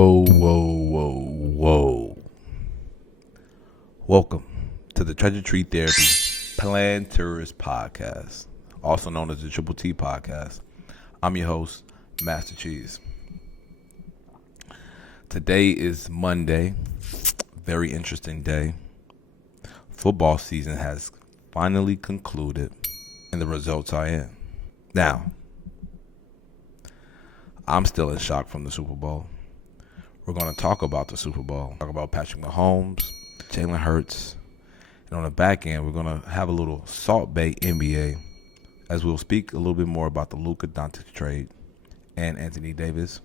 Whoa. Welcome to the TreasureTreeTherapy Planned Tourist Podcast, also known as the TTT Podcast. I'm your host, Master Cheeze. Today is Monday. Very interesting day. Football season has finally concluded, and the results are in. Now, I'm still in shock from the Super Bowl. We're going to talk about the Super Bowl, talk about Patrick Mahomes, Jalen Hurts, and on the back end, we're going to have a little Salt Bay NBA, as we'll speak a little bit more about the Luka trade and Anthony Davis,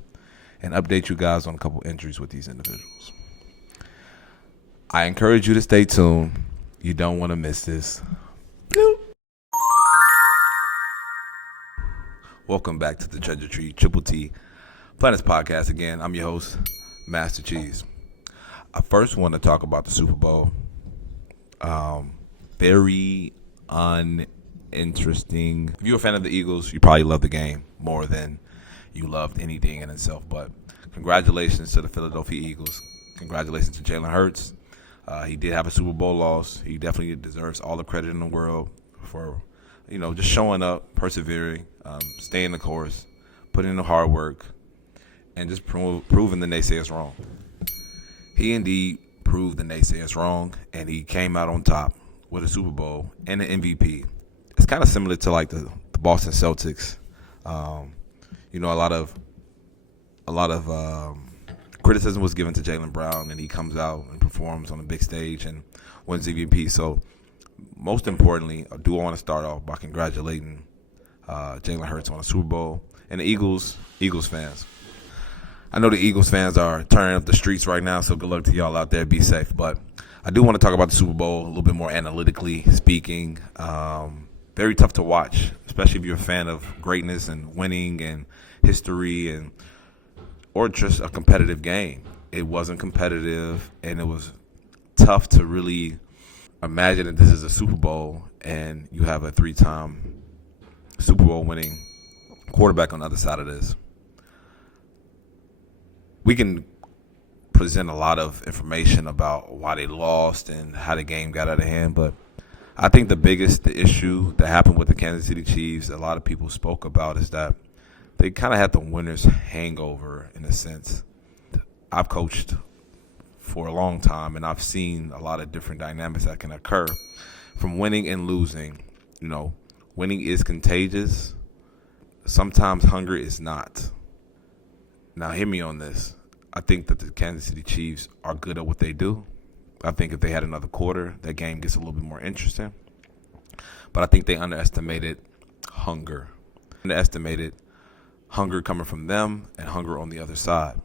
and update you guys on a couple injuries with these individuals. I encourage you to stay tuned. You don't want to miss this. Welcome back to the TreasureTreeTherapy Planets Podcast again. I'm your host, Master Cheeze. I first want to talk about the Super Bowl. Very uninteresting. If you're a fan of the Eagles, you probably love the game more than you loved anything in itself. But congratulations to the Philadelphia Eagles. Congratulations to Jalen Hurts. He did have a Super Bowl loss. He definitely deserves all the credit in the world for, just showing up, persevering, staying the course, putting in the hard work, and just proving the naysayers wrong. He indeed proved the naysayers wrong, and he came out on top with a Super Bowl and an MVP. It's kind of similar to like the Boston Celtics. A lot of criticism was given to Jaylen Brown, and he comes out and performs on a big stage and wins MVP. So most importantly, I do want to start off by congratulating Jalen Hurts on a Super Bowl and the Eagles fans. I know the Eagles fans are turning up the streets right now, so good luck to y'all out there. Be safe. But I do want to talk about the Super Bowl a little bit more analytically speaking. Very tough to watch, especially if you're a fan of greatness and winning and history or just a competitive game. It wasn't competitive, and it was tough to really imagine that this is a Super Bowl and you have a 3-time Super Bowl winning quarterback on the other side of this. We can present a lot of information about why they lost and how the game got out of hand, but I think the issue that happened with the Kansas City Chiefs, a lot of people spoke about, is that they kind of had the winner's hangover in a sense. I've coached for a long time, and I've seen a lot of different dynamics that can occur from winning and losing. Winning is contagious. Sometimes hunger is not. Now, hear me on this. I think that the Kansas City Chiefs are good at what they do. I think if they had another quarter, that game gets a little bit more interesting. But I think they underestimated hunger. Underestimated hunger coming from them and hunger on the other side.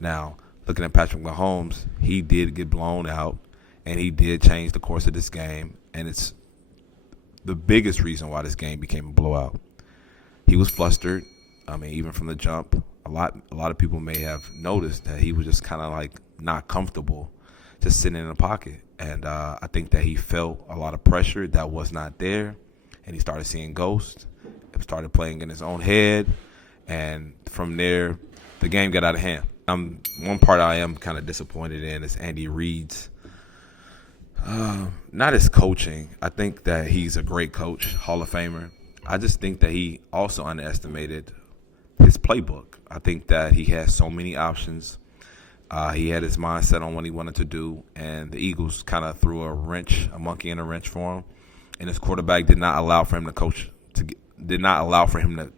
Now, looking at Patrick Mahomes, he did get blown out, and he did change the course of this game, and it's the biggest reason why this game became a blowout. He was flustered. Even from the jump, a lot of people may have noticed that he was just kind of like not comfortable just sitting in the pocket. And I think that he felt a lot of pressure that was not there, and he started seeing ghosts. He started playing in his own head, and from there, the game got out of hand. One part I am kind of disappointed in is Andy Reid's, not his coaching. I think that he's a great coach, Hall of Famer. I just think that he also underestimated his playbook. I think that he has so many options. He had his mindset on what he wanted to do, and the Eagles kind of threw a monkey in a wrench for him. And his quarterback did not allow for him to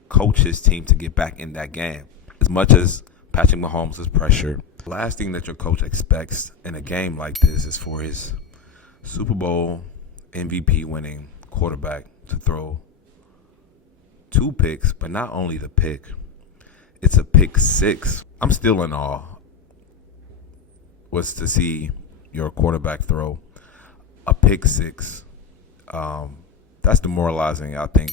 coach his team to get back in that game. As much as Patrick Mahomes is pressured, the last thing that your coach expects in a game like this is for his Super Bowl MVP winning quarterback to throw 2 picks, but not only the pick, it's a pick 6. I'm still in awe was to see your quarterback throw a pick 6. That's demoralizing, I think,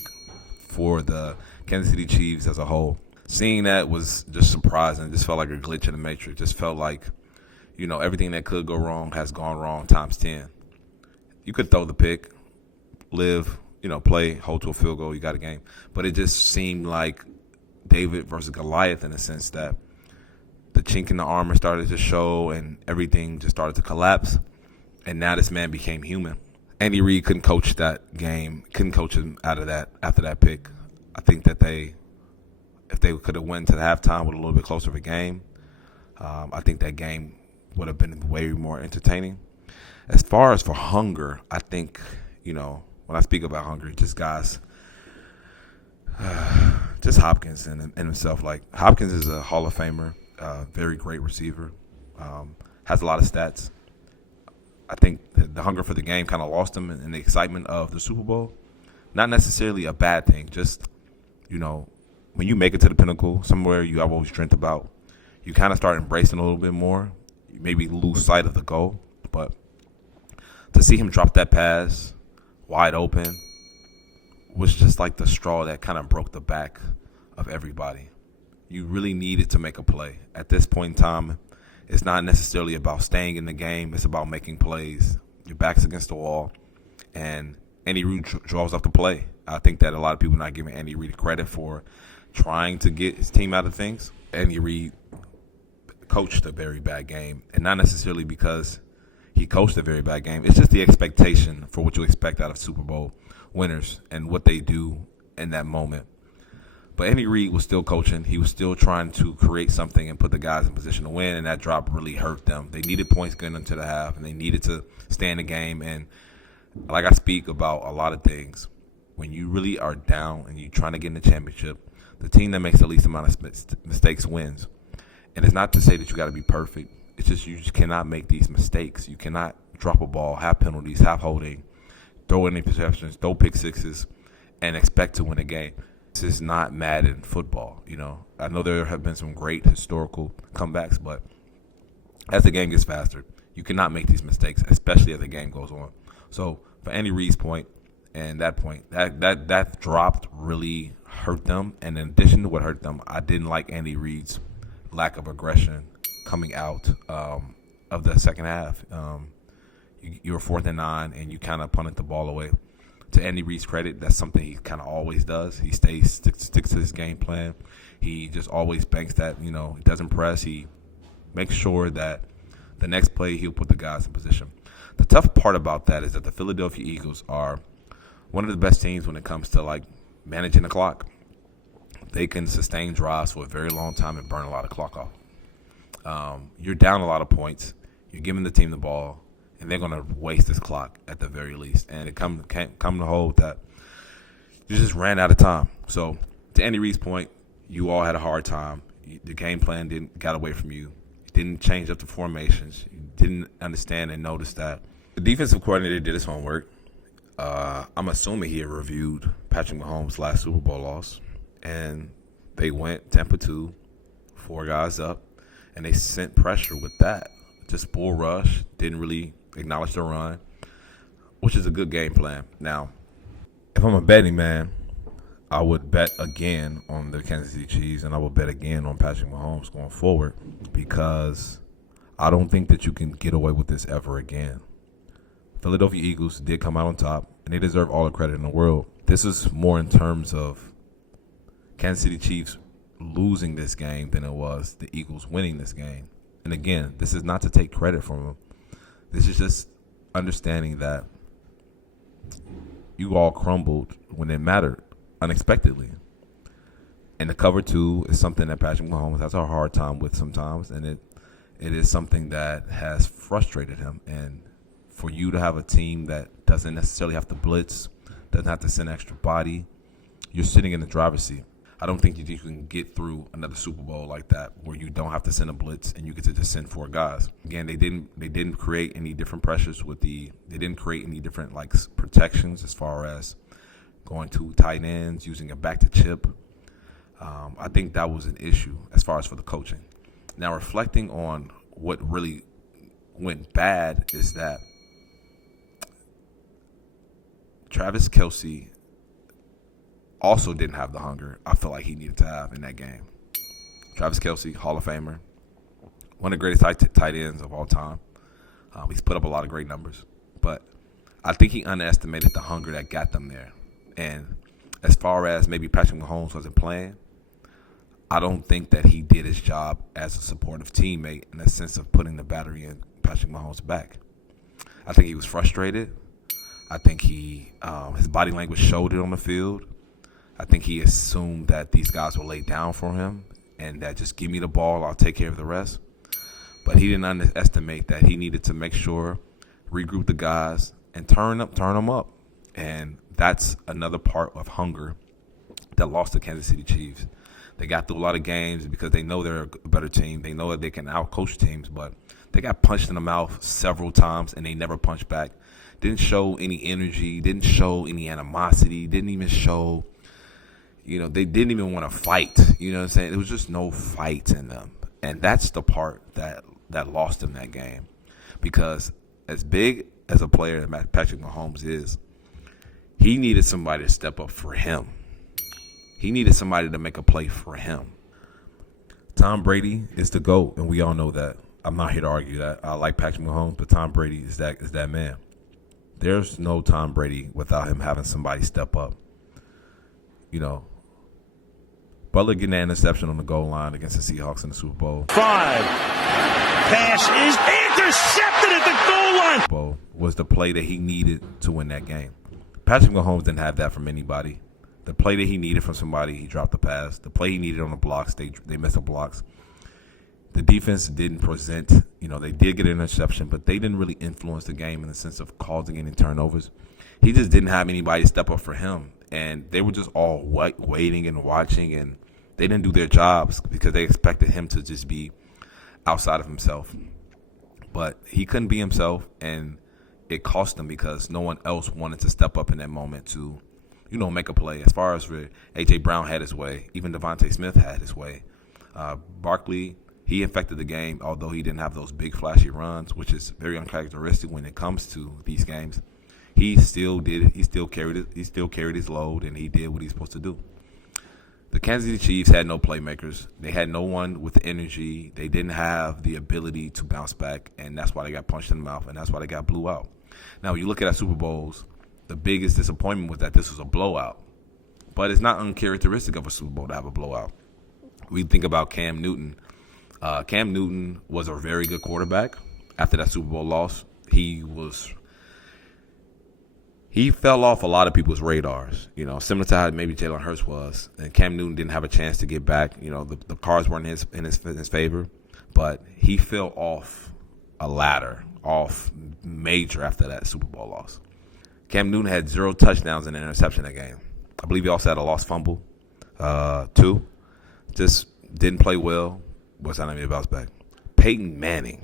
for the Kansas City Chiefs as a whole. Seeing that was just surprising. It just felt like a glitch in the matrix. Just felt like, everything that could go wrong has gone wrong times 10. You could throw the pick, live, play, hold to a field goal, you got a game. But it just seemed like David versus Goliath in the sense that the chink in the armor started to show, and everything just started to collapse. And now this man became human. Andy Reid couldn't coach that game, couldn't coach him out of that after that pick. I think that if they could have went to the halftime with a little bit closer of a game, I think that game would have been way more entertaining. As far as for hunger, I think, when I speak about hunger, just guys, just Hopkins in himself. Like, Hopkins is a Hall of Famer, very great receiver, has a lot of stats. I think the hunger for the game kind of lost him in the excitement of the Super Bowl. Not necessarily a bad thing, just, when you make it to the pinnacle, somewhere you have always dreamt about, you kind of start embracing a little bit more. You maybe lose sight of the goal, but to see him drop that pass wide open was just like the straw that kind of broke the back of everybody. You really needed to make a play. At this point in time, it's not necessarily about staying in the game. It's about making plays. Your back's against the wall, and Andy Reid draws up the play. I think that a lot of people are not giving Andy Reid credit for trying to get his team out of things. Andy Reid coached a very bad game, and not necessarily because he coached a very bad game. It's just the expectation for what you expect out of Super Bowl winners and what they do in that moment. But Andy Reid was still coaching. He was still trying to create something and put the guys in position to win, and that drop really hurt them. They needed points getting into the half, and they needed to stay in the game. And like I speak about a lot of things, when you really are down and you're trying to get in the championship, the team that makes the least amount of mistakes wins. And it's not to say that you got to be perfect. It's just you just cannot make these mistakes. You cannot drop a ball, have penalties, have holding, throw any interceptions, throw pick sixes, and expect to win a game. This is not Madden football. I know there have been some great historical comebacks, but as the game gets faster, you cannot make these mistakes, especially as the game goes on. So for Andy Reid's point and that point, that dropped really hurt them. And in addition to what hurt them, I didn't like Andy Reid's lack of aggression coming out of the second half. You were 4th and 9, and you kind of punted the ball away. To Andy Reid's credit, that's something he kind of always does. He sticks to his game plan. He just always banks that, he doesn't press. He makes sure that the next play he'll put the guys in position. The tough part about that is that the Philadelphia Eagles are one of the best teams when it comes to, managing the clock. They can sustain drives for a very long time and burn a lot of clock off. You're down a lot of points. You're giving the team the ball, and they're going to waste this clock at the very least. And it come to hold that you just ran out of time. So to Andy Reid's point, you all had a hard time. The game plan got away from you. You didn't change up the formations. You didn't understand and notice that. The defensive coordinator did his homework. I'm assuming he had reviewed Patrick Mahomes' last Super Bowl loss. And they went 10-2, 4 guys up, and they sent pressure with that. Just bull rush, didn't really acknowledge the run, which is a good game plan. Now, if I'm a betting man, I would bet again on the Kansas City Chiefs, and I would bet again on Patrick Mahomes going forward, because I don't think that you can get away with this ever again. Philadelphia Eagles did come out on top, and they deserve all the credit in the world. This is more in terms of Kansas City Chiefs losing this game than it was the Eagles winning this game. And again, this is not to take credit from them. This is just understanding that you all crumbled when it mattered unexpectedly. And the cover 2 is something that Patrick Mahomes has a hard time with sometimes, and it is something that has frustrated him. And for you to have a team that doesn't necessarily have to blitz, doesn't have to send extra body, you're sitting in the driver's seat. I don't think you can get through another Super Bowl like that where you don't have to send a blitz and you get to just send 4 guys. Again, they didn't create any different pressures they didn't create any different protections as far as going to tight ends, using a back to chip. I think that was an issue as far as for the coaching. Now, reflecting on what really went bad is that Travis Kelce also didn't have the hunger I feel like he needed to have in that game. Travis Kelce, Hall of Famer, one of the greatest tight ends of all time. He's put up a lot of great numbers, but I think he underestimated the hunger that got them there. And as far as maybe Patrick Mahomes wasn't playing, I don't think that he did his job as a supportive teammate in the sense of putting the battery in Patrick Mahomes' back. I think he was frustrated. I think his body language showed it on the field. I think he assumed that these guys will lay down for him and that just give me the ball, I'll take care of the rest. But he didn't underestimate that he needed to make sure, regroup the guys, and turn them up. And that's another part of hunger that lost the Kansas City Chiefs. They got through a lot of games because they know they're a better team. They know that they can out-coach teams, but they got punched in the mouth several times, and they never punched back. Didn't show any energy, didn't show any animosity, didn't even show, they didn't even want to fight. You know what I'm saying? There was just no fight in them. And that's the part that lost them that game. Because as big as a player that Patrick Mahomes is, he needed somebody to step up for him. He needed somebody to make a play for him. Tom Brady is the GOAT, and we all know that. I'm not here to argue that. I like Patrick Mahomes, but Tom Brady is that man. There's no Tom Brady without him having somebody step up. Butler getting that interception on the goal line against the Seahawks in the Super Bowl. 5. Pass is intercepted at the goal line. Bowl was the play that he needed to win that game. Patrick Mahomes didn't have that from anybody. The play that he needed from somebody, he dropped the pass. The play he needed on the blocks, they missed the blocks. The defense didn't present, they did get an interception, but they didn't really influence the game in the sense of causing any turnovers. He just didn't have anybody step up for him. And they were just all waiting and watching, and they didn't do their jobs because they expected him to just be outside of himself. But he couldn't be himself, and it cost them because no one else wanted to step up in that moment to, make a play. As far as A.J. Brown had his way, even Devontae Smith had his way. Barkley, he infected the game, although he didn't have those big flashy runs, which is very uncharacteristic when it comes to these games. He still did it. He still carried it. He still carried his load, and he did what he's supposed to do. The Kansas City Chiefs had no playmakers. They had no one with the energy. They didn't have the ability to bounce back, and that's why they got punched in the mouth, and that's why they got blew out. Now, when you look at our Super Bowls, the biggest disappointment was that this was a blowout. But it's not uncharacteristic of a Super Bowl to have a blowout. We think about Cam Newton. Cam Newton was a very good quarterback. After that Super Bowl loss, he fell off a lot of people's radars, similar to how maybe Jalen Hurts was. And Cam Newton didn't have a chance to get back. The cards weren't in his favor. But he fell off a ladder, off major after that Super Bowl loss. Cam Newton had 0 touchdowns and an interception that game. I believe he also had a lost fumble, 2. Just didn't play well. Was not even a bounce back. Peyton Manning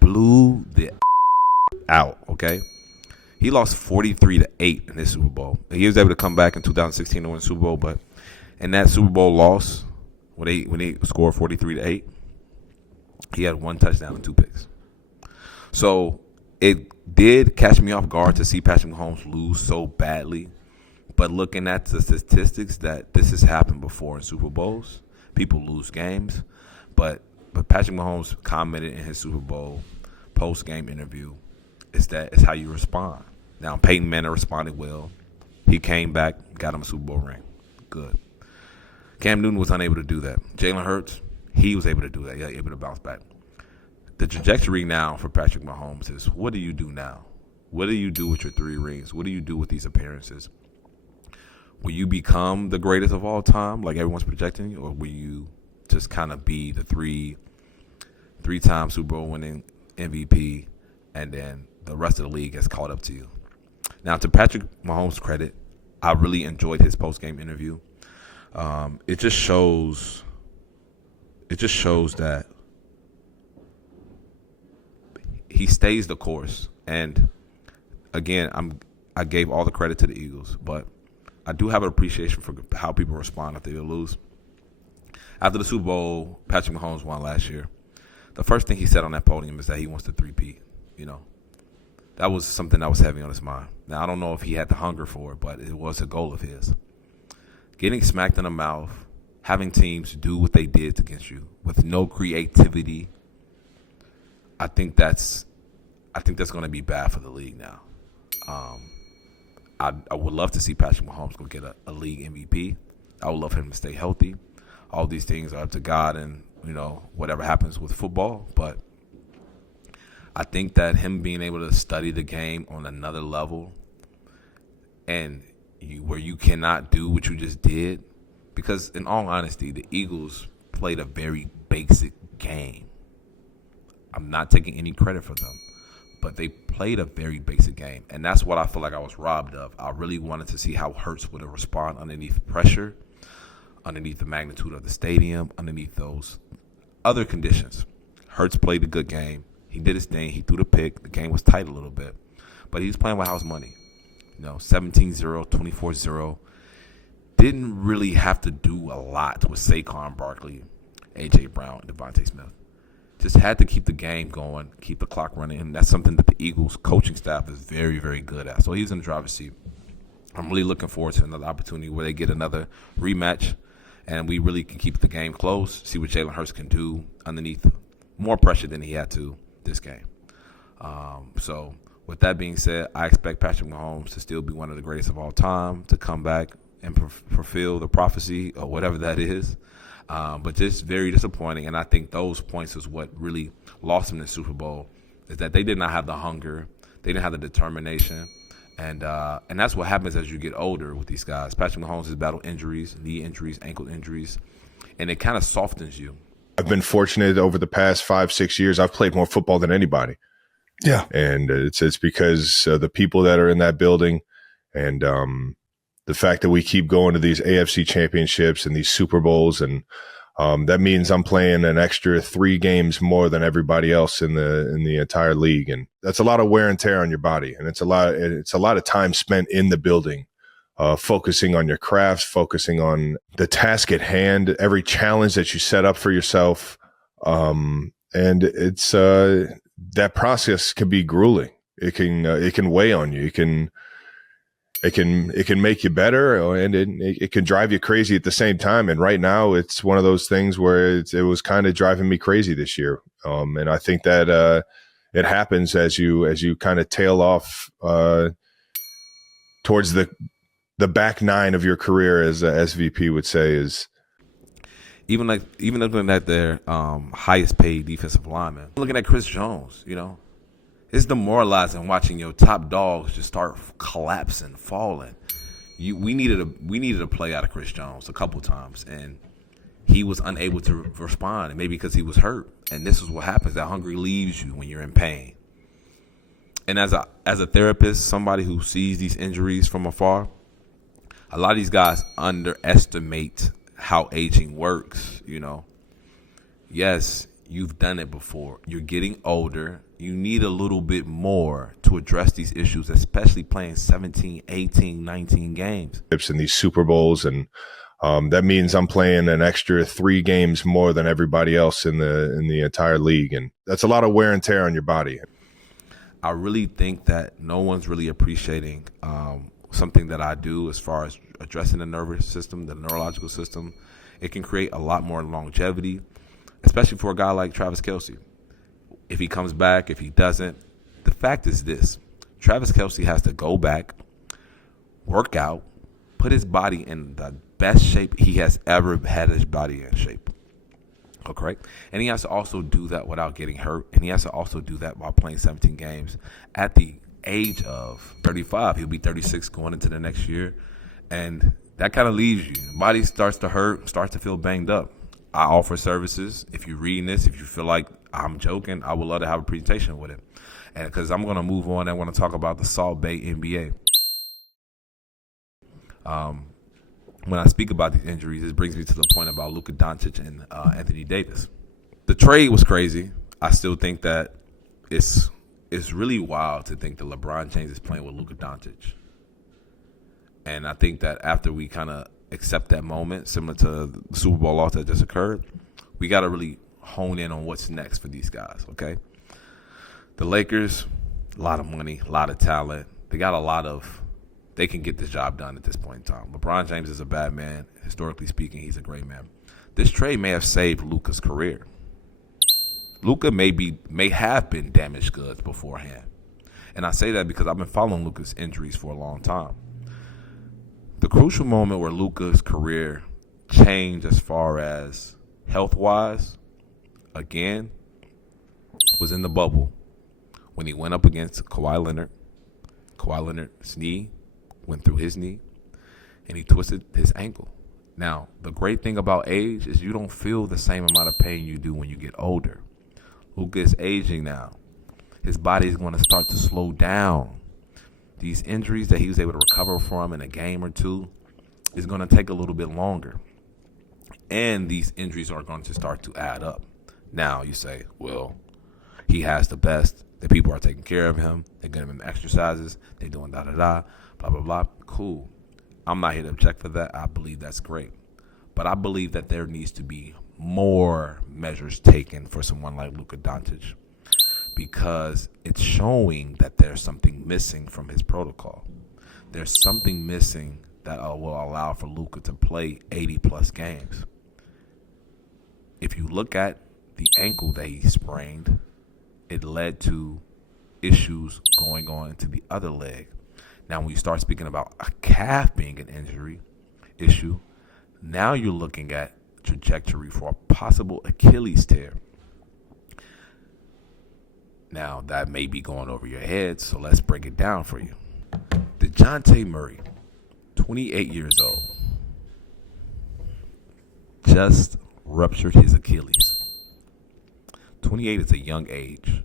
blew the out, okay? He lost 43-8 in this Super Bowl. He was able to come back in 2016 to win the Super Bowl, but in that Super Bowl loss, when they scored 43-8, he had 1 touchdown and 2 picks. So it did catch me off guard to see Patrick Mahomes lose so badly. But looking at the statistics, that this has happened before in Super Bowls. People lose games. But Patrick Mahomes commented in his Super Bowl post-game interview, it's how you respond. Now, Peyton Manning responded well. He came back, got him a Super Bowl ring. Good. Cam Newton was unable to do that. Jalen Hurts, he was able to do that. He was able to bounce back. The trajectory now for Patrick Mahomes is, what do you do now? What do you do with your 3 rings? What do you do with these appearances? Will you become the greatest of all time, like everyone's projecting you, or will you just kind of be the three-time Super Bowl winning MVP, and then the rest of the league has caught up to you? Now, to Patrick Mahomes' credit, I really enjoyed his post-game interview. It just shows that he stays the course. And again, I gave all the credit to the Eagles, but I do have an appreciation for how people respond if they lose. After the Super Bowl, Patrick Mahomes won last year. The first thing he said on that podium is that he wants to three-peat. That was something that was heavy on his mind. Now, I don't know if he had the hunger for it, but it was a goal of his. Getting smacked in the mouth, having teams do what they did against you with no creativity, I think that's going to be bad for the league now. I would love to see Patrick Mahomes go get a league MVP. I would love him to stay healthy. all these things are up to God and, whatever happens with football. But I think that him being able to study the game on another level and where you cannot do what you just did, because in all honesty, the Eagles played a very basic game. I'm not taking any credit for them, but they played a very basic game, and that's what I feel like I was robbed of. I really wanted to see how Hurts would respond underneath pressure, underneath the magnitude of the stadium, underneath those other conditions. Hurts played a good game. He did his thing. He threw the pick. The game was tight a little bit, but he was playing with house money. 17-0, 24-0. Didn't really have to do a lot with Saquon Barkley, A.J. Brown, and Devontae Smith. Just had to keep the game going, keep the clock running, and that's something that the Eagles coaching staff is very, very good at. So he was in the driver's seat. I'm really looking forward to another opportunity where they get another rematch, and we really can keep the game close, see what Jalen Hurts can do underneath more pressure than he had to this game. So with that being said, I expect Patrick Mahomes to still be one of the greatest of all time, to come back and fulfill the prophecy or whatever that is. But just very disappointing, and I think those points is what really lost them in the Super Bowl, is that they did not have the hunger, they didn't have the determination, and that's what happens as you get older with these guys. Patrick Mahomes has battled injuries, knee injuries, ankle injuries, and it kind of softens you. I've been fortunate over the past 5-6 years. I've played more football than anybody. Yeah, and it's because the people that are in that building, and the fact that we keep going to these AFC championships and these Super Bowls, and that means I'm playing an extra 3 games more than everybody else in the entire league, and that's a lot of wear and tear on your body, and it's a lot of time spent in the building, focusing on your craft, focusing on the task at hand, every challenge that you set up for yourself, and it's that process can be grueling. It can weigh on you. It can make you better, and it can drive you crazy at the same time. And right now, it's one of those things where it was kind of driving me crazy this year. And I think that it happens as you kind of tail off towards the back nine of your career, as a SVP would say, is. Even looking at their highest paid defensive lineman, looking at Chris Jones, it's demoralizing watching your top dogs just start collapsing, falling. We needed a play out of Chris Jones a couple times, and he was unable to respond, and maybe because he was hurt. And this is what happens: that hunger leaves you when you're in pain. And as a therapist, somebody who sees these injuries from afar, a lot of these guys underestimate how aging works. Yes, you've done it before. You're getting older. You need a little bit more to address these issues, especially playing 17, 18, 19 games. In these Super Bowls, and that means I'm playing an extra 3 games more than everybody else in the entire league, and that's a lot of wear and tear on your body. I really think that no one's really appreciating something that I do as far as addressing the nervous system, the neurological system. It can create a lot more longevity, especially for a guy like Travis Kelce. If he comes back, if he doesn't, the fact is this: Travis Kelce has to go back, work out, put his body in the best shape he has ever had his body in shape. Okay? And he has to also do that without getting hurt, and he has to also do that while playing 17 games at the age of 35. He'll be 36 going into the next year, and that kind of leaves you. The body starts to hurt, starts to feel banged up. I offer services. If you're reading this, if you feel like I'm joking, I would love to have a presentation with it. And because I'm going to move on, I want to talk about the Salt Bay NBA. When I speak about these injuries, it brings me to the point about Luka Doncic and Anthony Davis. The trade was crazy. I still think that it's really wild to think that LeBron James is playing with Luka Doncic. And I think that after we kind of accept that moment, similar to the Super Bowl loss that just occurred, we got to really hone in on what's next for these guys, okay? The Lakers, a lot of money, a lot of talent. They got they can get this job done at this point in time. LeBron James is a bad man. Historically speaking, he's a great man. This trade may have saved Luka's career. Luka may have been damaged goods beforehand. And I say that because I've been following Luka's injuries for a long time. The crucial moment where Luka's career change as far as health-wise, again, was in the bubble when he went up against Kawhi Leonard. Kawhi Leonard's knee went through his knee, and he twisted his ankle. Now, the great thing about age is you don't feel the same amount of pain you do when you get older. Luka is aging now. His body is going to start to slow down. These injuries that he was able to recover from in a game or two is going to take a little bit longer. And these injuries are going to start to add up. Now, you say, well, he has the best. The people are taking care of him. They're giving him exercises. They're doing da-da-da, blah, blah, blah. Cool. I'm not here to object for that. I believe that's great. But I believe that there needs to be more measures taken for someone like Luka Doncic, because it's showing that there's something missing from his protocol. There's something missing that will allow for Luka to play 80-plus games. If you look at the ankle that he sprained, it led to issues going on to the other leg. Now, when you start speaking about a calf being an injury issue, now you're looking at trajectory for a possible Achilles tear. Now, that may be going over your head, so let's break it down for you. DeJounte Murray, 28 years old, just ruptured his Achilles. 28 is a young age,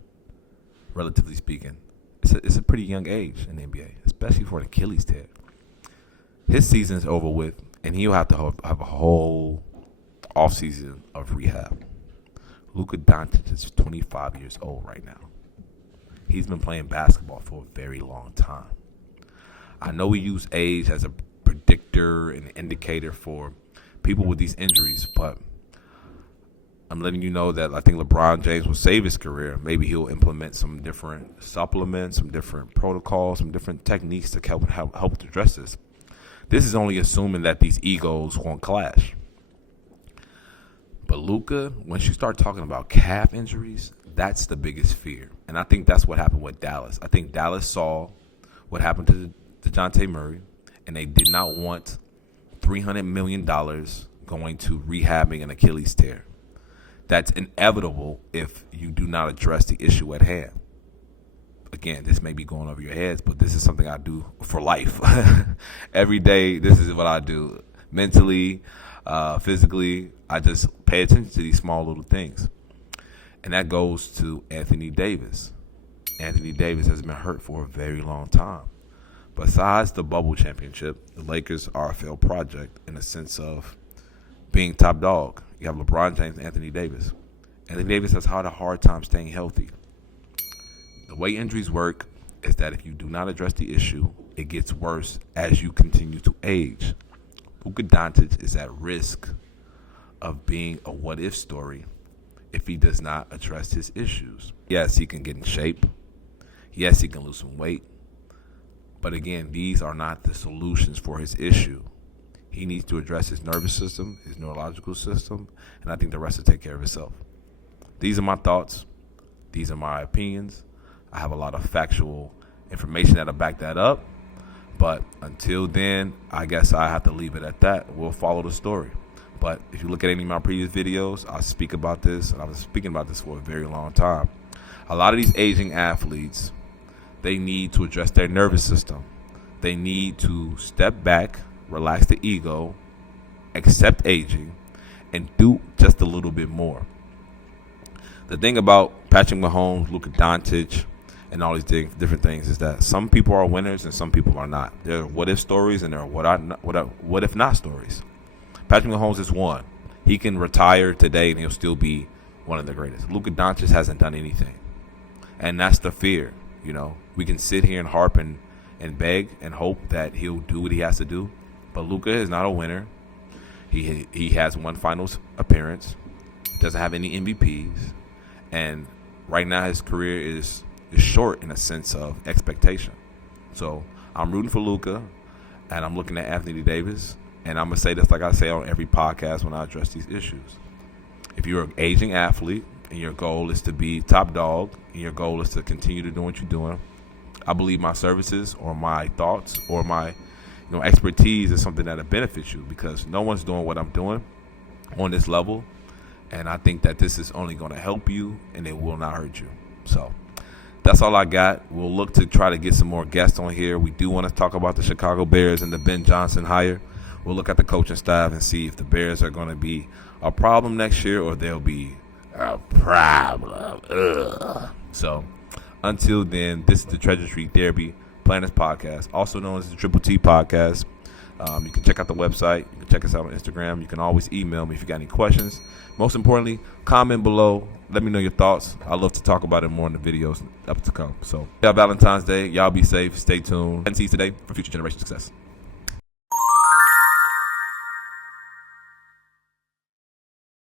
relatively speaking. It's a pretty young age in the NBA, especially for an Achilles tear. His season is over with, and he'll have to have a whole offseason of rehab. Luka Doncic is 25 years old right now. He's been playing basketball for a very long time. I know we use age as a predictor and indicator for people with these injuries, but I'm letting you know that I think LeBron James will save his career. Maybe he'll implement some different supplements, some different protocols, some different techniques to help address this. This is only assuming that these egos won't clash. But Luka, once you start talking about calf injuries, that's the biggest fear. And I think that's what happened with Dallas. I think Dallas saw what happened to DeJounte Murray, and they did not want $300 million going to rehabbing an Achilles tear. That's inevitable if you do not address the issue at hand. Again, this may be going over your heads, but this is something I do for life. Every day, this is what I do. Mentally, physically, I just pay attention to these small little things. And that goes to Anthony Davis. Anthony Davis has been hurt for a very long time. Besides the bubble championship, the Lakers are a failed project in the sense of being top dog. You have LeBron James and Anthony Davis. Anthony Davis has had a hard time staying healthy. The way injuries work is that if you do not address the issue, it gets worse as you continue to age. Luka Doncic is at risk of being a what-if story if he does not address his issues. Yes, he can get in shape. Yes, he can lose some weight. But again, these are not the solutions for his issue. He needs to address his nervous system, his neurological system, and I think the rest will take care of itself. These are my thoughts. These are my opinions. I have a lot of factual information that'll back that up. But until then, I guess I have to leave it at that. We'll follow the story. But if you look at any of my previous videos, I speak about this, and I was speaking about this for a very long time. A lot of these aging athletes, they need to address their nervous system. They need to step back, relax the ego, accept aging, and do just a little bit more. The thing about Patrick Mahomes, Luka Doncic, and all these different things is that some people are winners and some people are not. There are what-if stories and there are what-if-not stories. Patrick Mahomes is one. He can retire today and he'll still be one of the greatest. Luka Doncic hasn't done anything. And that's the fear. You know, we can sit here and harp and beg and hope that he'll do what he has to do. But Luka is not a winner. He has one finals appearance. Doesn't have any MVPs. And right now his career is short in a sense of expectation. So I'm rooting for Luka, and I'm looking at Anthony Davis, and I'm going to say this like I say on every podcast when I address these issues. If you're an aging athlete and your goal is to be top dog and your goal is to continue to do what you're doing, I believe my services or my thoughts or my expertise is something that'll benefit you, because no one's doing what I'm doing on this level. And I think that this is only going to help you, and it will not hurt you. So that's all I got. We'll look to try to get some more guests on here. We do want to talk about the Chicago Bears and the Ben Johnson hire. We'll look at the coaching staff and see if the Bears are going to be a problem next year or they'll be a problem. Ugh. So until then, this is the Treasure Street Therapy Planners Podcast, also known as the Triple T Podcast. You can check out the website. You can check us out on Instagram. You can always email me if you got any questions. Most importantly, comment below. Let me know your thoughts. I'd love to talk about it more in the videos up to come. So, yeah, Valentine's Day. Y'all be safe. Stay tuned. And see you today for future generation success.